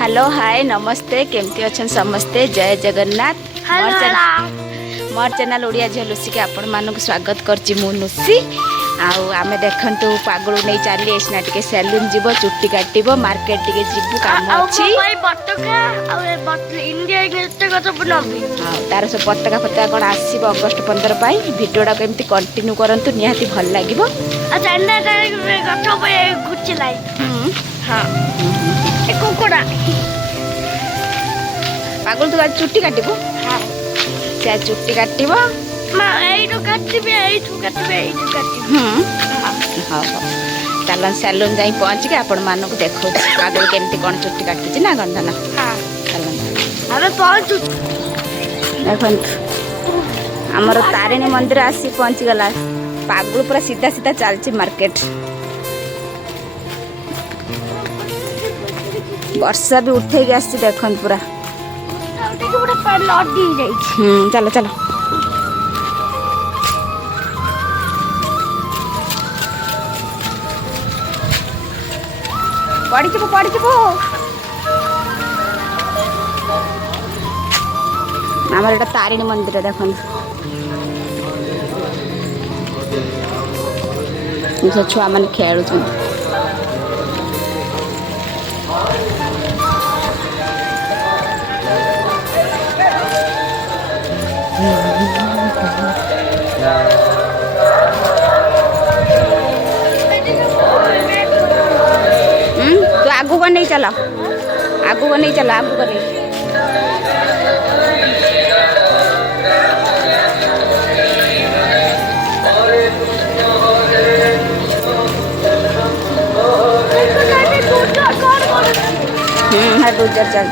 Hello hi नमस्ते केमती अच्छा समस्ते जय जगन्नाथ मोर चैनल ओडिया झील लुसी के आपण मानक स्वागत करची मु लुसी आमे देखंतु पागल नहीं चली एसना टिके सैलून जीव चुट्टी काटिबो मार्केट टिके जीवु काम अछि तार सब पताका पताका कोन आसीबो अगस्त 15 पाई वीडियोटा केमती कंटिन्यू करंतु निहाती भल लागिबो कुकुड़ा पागल तू आज चुट्टी काटिबो हाँ से चुट्टी काटिबो मां एइटो काटिबे एइटो काटिबे एइटो काटिबे हां चलन सैलून जाई पहुंच के आपण मानक देखो पागल केमती कोन चुट्टी काटि छी ना गंधना हां चलन अरे पहुंच देखन हमर तारिणी मंदिर आसी पहुंच गला पागल पूरा सीधा सीधा चलची मार्केट वर्षा भी उठे के आसी देखन पूरा चलो चलो पड़ी चुप आमर एटा तारिणी मंदिर देखन छुआ मैंने खेलुन तो आगू को नहीं चला आगू को नहीं चला आगू को नहीं हाँ डूजर चल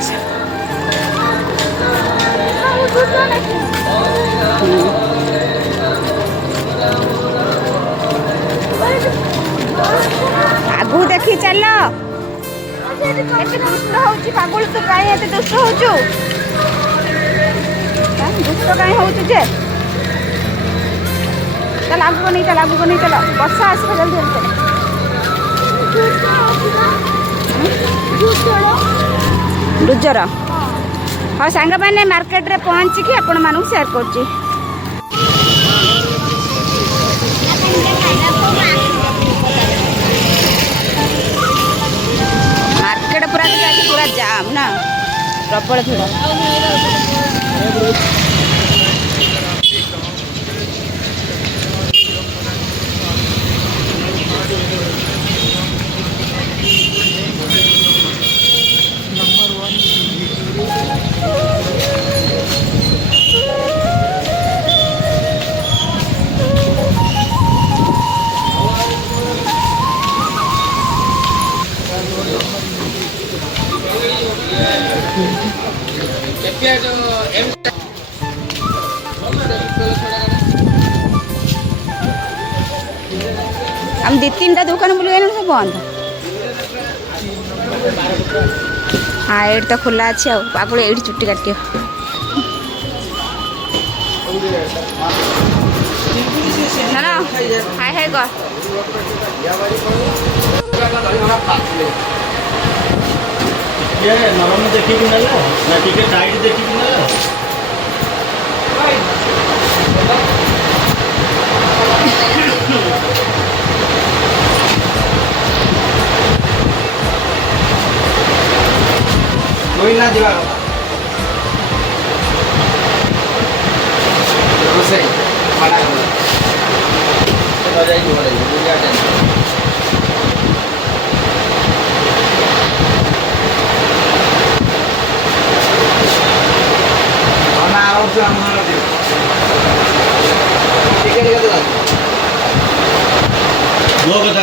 आगू देखी चल दुष्ट होची पागल तू काई एते दुष्ट होचु दुष्ट काई होचु जे चल आगू नहीं चल वर्षा आसबे जल्दी चल डुजर हाँ सांग मैंने मार्केट रे पहुँचिकी आपण मानू शेयर करची मार्केट पूरा पूरा जाम ना प्रबल भीड़ हम दी तीन दुकान बुल गए सब बंद हाँ ये तो खुला अच्छे पागल ये चुट्टी काट हाय हाय ग नरम देखिए ना टिके टाइट देखिए ना कोई ना दिवा रोसे बड़ा हो जाएगी पूरा टेंशन दो कथा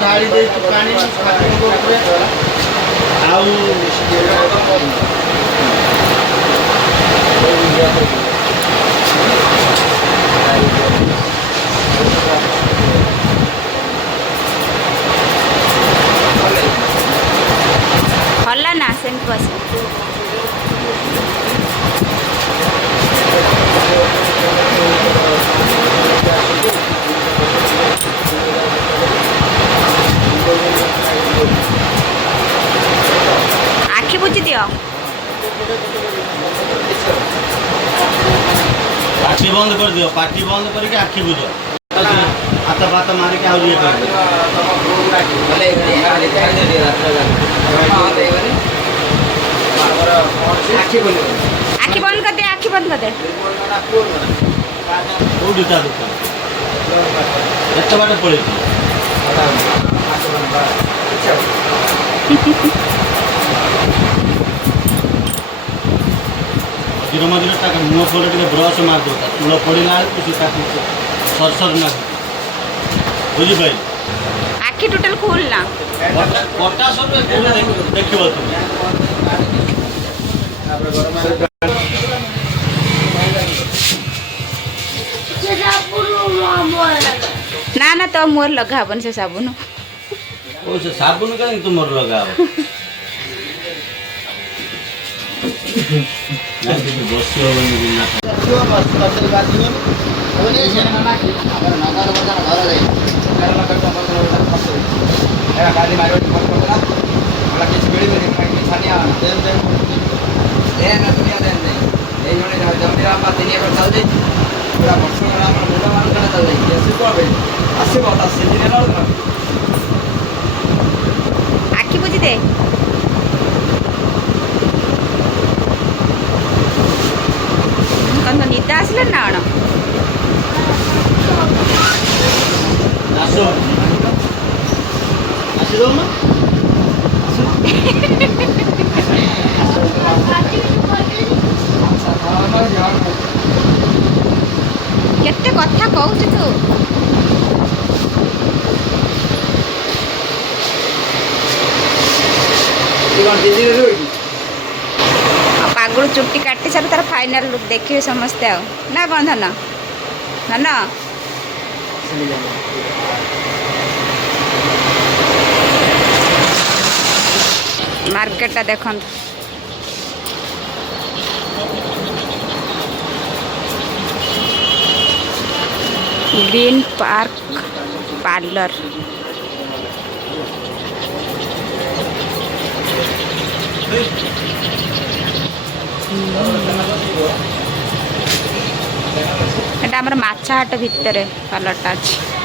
ढाड़ी दे पानी हल्ला ना सेमती बस दियो पार्टी बंद कर दियो पार्टी बंद करके आखि बुझ हाथ बात मारिक आ ये कर आखि बंद कर दे आखि बंद कर दे कोडी ता दुकान एत बाटे पड़े मझे मझे मुँह पड़े टे ब्रश मार दो तुल पड़ा सरसर ना बुझिपार आखि टोटल खोल ना कटा सब देख तुम ना ना तो मोर लगा हबन से साबुन ओ से साबुन कहीं तुम लगा आखि बुझी दे कौन निद आसला ना केते कथा कहूँ तू पागुड़ चुट्टी काटी सारे तार फाइनल लुक देखिए समस्ते आ ना कौन धन धन मार्केटा देख ग्रीन पार्क पार्लर एटा हमर माछा हाट भितर पार्लरटा अछि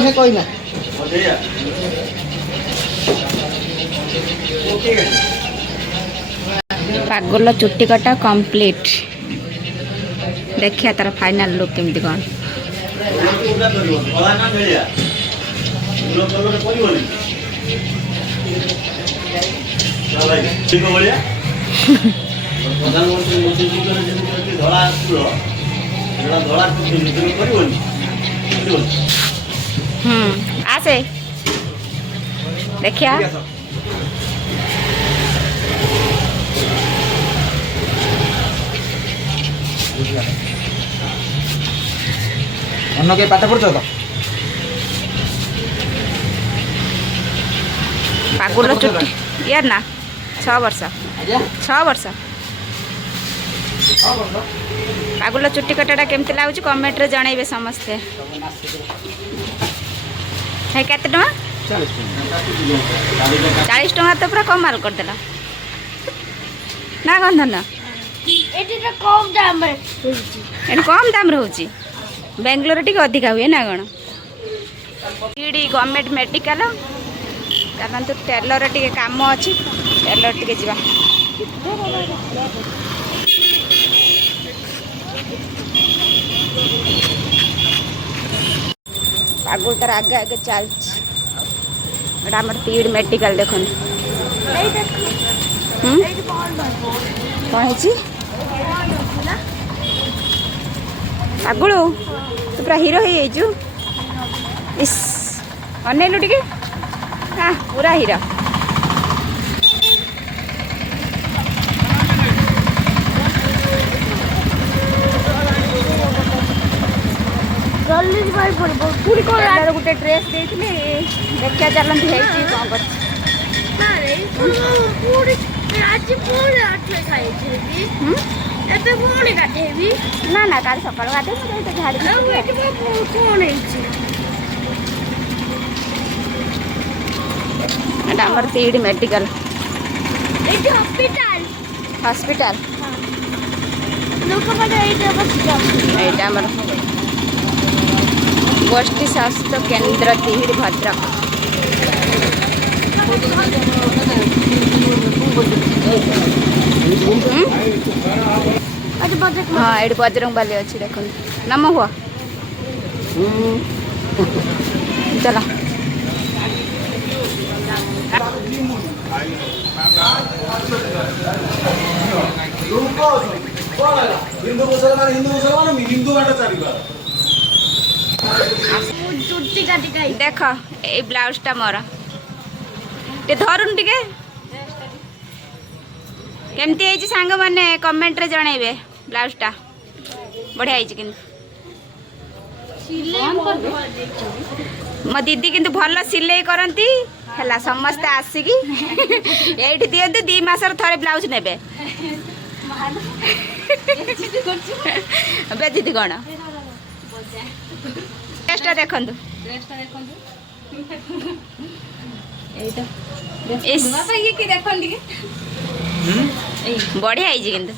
से कोई ना पागल चुट्टी कटा कंप्लीट देखिए तार फाइनल लुक केमती कौन आसे देखिया अन्न के पाठ पढ़छ तो पागुल चुट्टी यार ना 6 वर्ष 6 वर्ष पागुल चुट्टी कटाटा केमती लगुच कमेंट रे जनइबे समस्ते है केते टका 40 टका तो पूरा कमाल कर देला ना गंधन एटी तो कम दाम रे एने कम दाम रहउची बेंगलोर टिके अधिका हुए ना कौन इडी गवर्नमेंट मेडिकल कारण तो टेलर टिके काम अच्छी टेलर टिके जीवा ପାଗଳ ତାର ଆଗେ ଆଗେ ଚାଲିଛି। ଏଇଟା ଆମର ତିଡ଼ ମେଡ଼ିକାଲ ଦେଖନ୍ତୁ। ହୁଁ କ'ଣ ହେଇଛି ପାଗଳ? ତୁ ପୁରା ହିରୋ ହେଇଯାଇଛୁ। ଇସ୍ ଅନେଇଲୁ ଟିକେ, ପୁରା ହିରୋ। ଜଲ୍ଦି ଯିବାକୁ ପଡ଼ିବ। ପୁଣି କ'ଣ ଗୋଟେ ଡ୍ରେସ୍ ଦେଇଥିଲି, ଦେଖିବା ଚାଲନ୍ତୁ ହେଇଛି କ'ଣ କରୁଛି। ଆଜି ପୁଣି ଆଠରେ ଖାଇଥିଲି। ଏବେ ପୁଣି ଗାଧେଇବି। ନା ନା କାଲି ସକାଳୁ ଗାଧେଇ ମୁଁ ତ ଝାଡ଼ି ଆଉ ଏଠି କ'ଣ ହେଇଛି? ଏଇଟା ଆମର ତିଡ଼ି ମେଡ଼ିକାଲ ଏଇଠି ହସ୍ପିଟାଲ। ହସ୍ପିଟାଲ। ଲୋକମାନେ ଏଇଠି ବସିଛନ୍ତି। ଏଇଟା ଆମର ଗୋଷ୍ଠୀ ସ୍ୱାସ୍ଥ୍ୟ କେନ୍ଦ୍ର ତିହିଡ଼ି ଭଦ୍ରକ। ହଁ ଏଇଠି ବଜରଙ୍ଗ ବାଲି ଅଛି ଦେଖନ୍ତୁ। ନମ ହୁଅ ଚାଲ। ହିନ୍ଦୁ ମୁସଲମାନ ହିନ୍ଦୁ ବାଟ ଚାଲିବା। ଚୁଟି କାଟି ଦେଖ ଏଇ ବ୍ଲାଉଜଟା ମୋର, ଟିକେ ଧରୁନି ଟିକେ କେମିତି ହେଇଛି ସାଙ୍ଗମାନେ କମେଣ୍ଟରେ ଜଣେଇବେ। ବ୍ଲାଉଜଟା ବଢ଼ିଆ ହେଇଛି କିନ୍ତୁ ମୋ ଦିଦି କିନ୍ତୁ ଭଲ ସିଲେଇ କରନ୍ତି ହେଲା। ସମସ୍ତେ ଆସିକି ଏଇଠି ଦିଅନ୍ତୁ, 2 ମାସର ଥରେ ବ୍ଲାଉଜ ନେବେ। ବେଜିତି କ'ଣ ଡ୍ରେସ୍ଟା ଦେଖନ୍ତୁ। ବଢ଼ିଆ ହେଇଛି କିନ୍ତୁ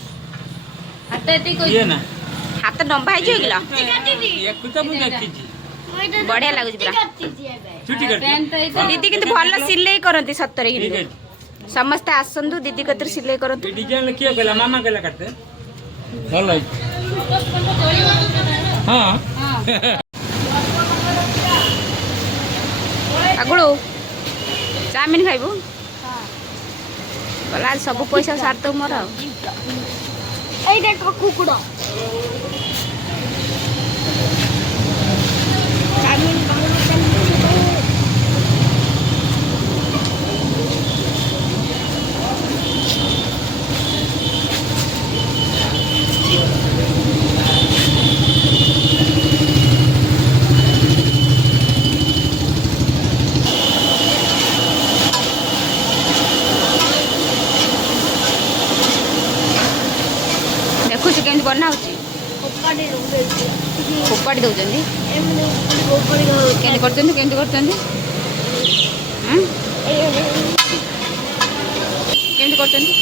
ହାତ ଲମ୍ବା ହେଇଯିବ କିଲୋ, ବଢ଼ିଆ ଲାଗୁଛି ପୁରା। ଦିଦି କିନ୍ତୁ ଭଲ ସିଲେଇ କରନ୍ତି ସତରେ, କିନ୍ତୁ ସମସ୍ତେ ଆସନ୍ତୁ ଦିଦି କତିରେ ସିଲେଇ କରନ୍ତୁ। ଆଗଳୁ ଚାଉମିନ ଖାଇବୁ ଗଲା, ସବୁ ପଇସା ସାରିଦେବୁ ମୋର। ଆଉ ଏଇ ଦେଖ କୁକୁଡ଼ା। ଦେଖୁଛୁ କେମିତି ବନା ହେଉଛି, ଫୋପାଡ଼ି ଦେଉଛନ୍ତି। କେମିତି କରୁଛନ୍ତି, କେମିତି କରୁଛନ୍ତି, କେମିତି କରୁଛନ୍ତି?